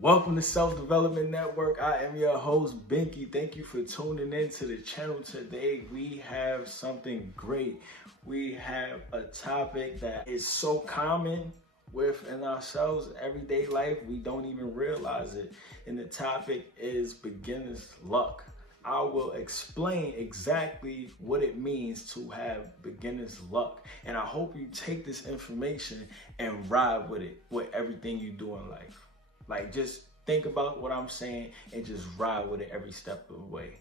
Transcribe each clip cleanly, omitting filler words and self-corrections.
Welcome to Self Development Network. I am your host, Binky. Thank you for tuning in to the channel today. We have something great. We have a topic that is so common within ourselves, everyday life, we don't even realize it. And the topic is beginner's luck. I will explain exactly what it means to have beginner's luck. And I hope you take this information and ride with it with everything you do in life. Like, just think about what I'm saying and just ride with it every step of the way.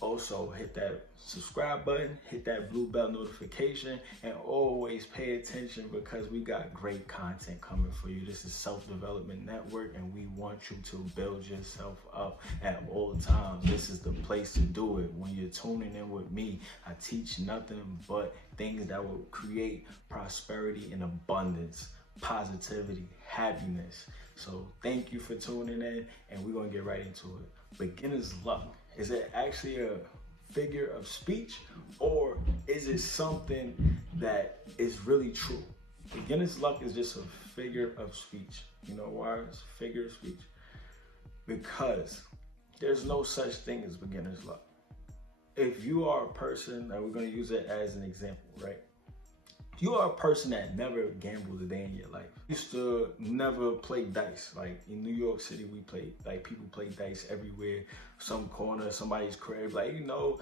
Also, hit that subscribe button, hit that blue bell notification, and always pay attention because we got great content coming for you. This is Self Development Network, and we want you to build yourself up at all times. This is the place to do it. When you're tuning in with me, I teach nothing but things that will create prosperity and abundance, positivity, happiness. So thank you for tuning in, and we're gonna get right into it. Beginner's luck. Is it actually a figure of speech, or is it something that is really true? Beginner's luck is just a figure of speech. You know why it's a figure of speech? Because there's no such thing as beginner's luck. If you are a person, and we're gonna use it as an example, right? You are a person that never gambled a day in your life. Used to never play dice. Like in New York City, we played, like people play dice everywhere. Some corner, somebody's crib, like, $20,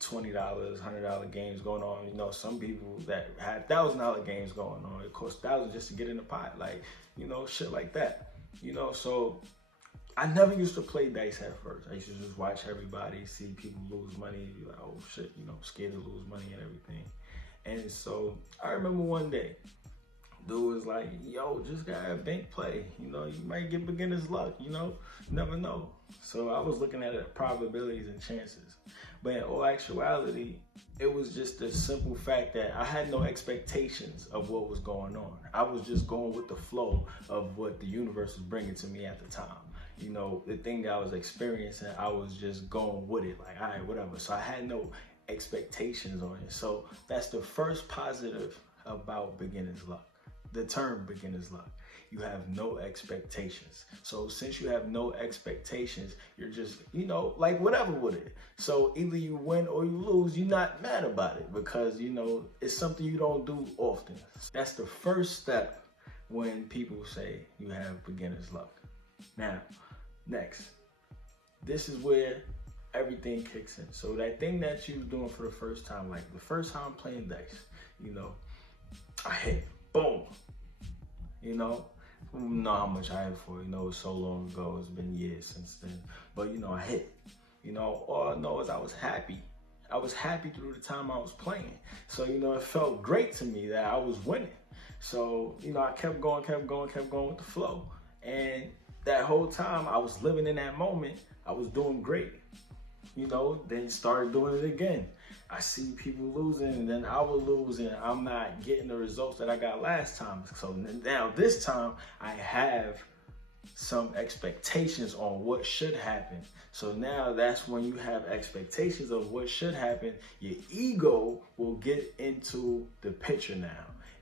$100 games going on. Some people that had $1,000 games going on. It costs thousands just to get in the pot, like, shit like that. So I never used to play dice at first. I used to just watch everybody, see people lose money, be like, oh shit, scared to lose money and everything. And so I remember one day, dude was like, yo, just got a bank play. You might get beginner's luck, never know. So I was looking at it, probabilities and chances. But in all actuality, it was just the simple fact that I had no expectations of what was going on. I was just going with the flow of what the universe was bringing to me at the time. The thing that I was experiencing, I was just going with it, like, all right, whatever. So I had no expectations on it. So that's the first positive about beginner's luck. The term beginner's luck. You have no expectations. So since you have no expectations, you're just, like whatever with it. So either you win or you lose, you're not mad about it because, it's something you don't do often. That's the first step when people say you have beginner's luck. Now, next, this is where everything kicks in. So that thing that you was doing for the first time, like the first time playing dice, I hit, boom. I don't know how much I hit for, it's so long ago, it's been years since then. But I hit, all I know is I was happy. I was happy through the time I was playing. So, it felt great to me that I was winning. So, I kept going with the flow. And that whole time I was living in that moment, I was doing great. Then started doing it again. I see people losing, and then I will lose, and I'm not getting the results that I got last time. So now this time I have some expectations on what should happen. So now that's when you have expectations of what should happen, your ego will get into the picture now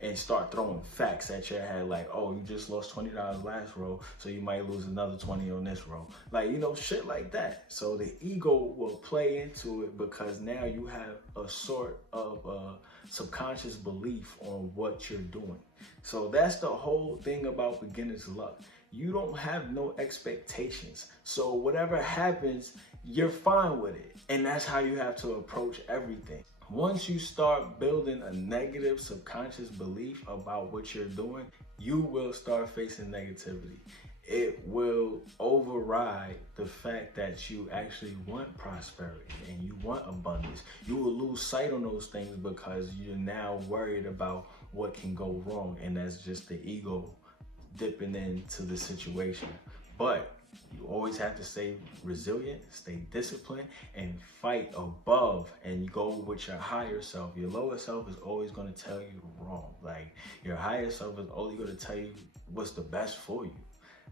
and start throwing facts at your head, like, oh, you just lost $20 last row, so you might lose another 20 on this row. Like, shit like that. So the ego will play into it because now you have a sort of subconscious belief on what you're doing. So that's the whole thing about beginner's luck. You don't have no expectations. So whatever happens, you're fine with it. And that's how you have to approach everything. Once you start building a negative subconscious belief about what you're doing, you will start facing negativity. It will override the fact that you actually want prosperity and you want abundance. You will lose sight on those things because you're now worried about what can go wrong, and that's just the ego dipping into the situation. But you always have to stay resilient, stay disciplined, and fight above and go with your higher self. Your lower self is always going to tell you wrong. Like, your higher self is only going to tell you what's the best for you.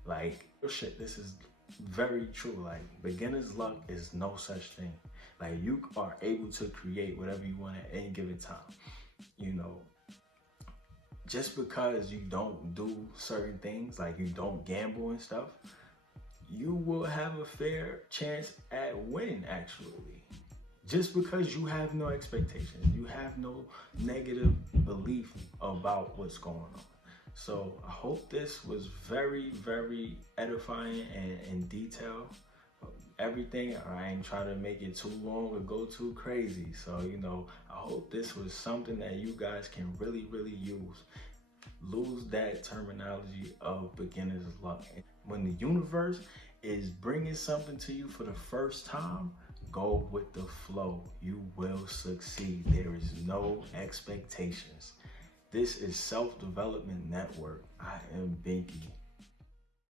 Like, shit, this is very true. Like, beginner's luck is no such thing. Like, you are able to create whatever you want at any given time. just because you don't do certain things, like you don't gamble and stuff, you will have a fair chance at winning, actually. Just because you have no expectations, you have no negative belief about what's going on. So I hope this was very, very edifying and in detail. Everything, I ain't trying to make it too long or go too crazy. So, you know, I hope this was something that you guys can really, really use. Lose that terminology of beginner's luck. When the universe is bringing something to you for the first time, go with the flow. You will succeed. There is no expectations. This is Self Development Network. I am Binky.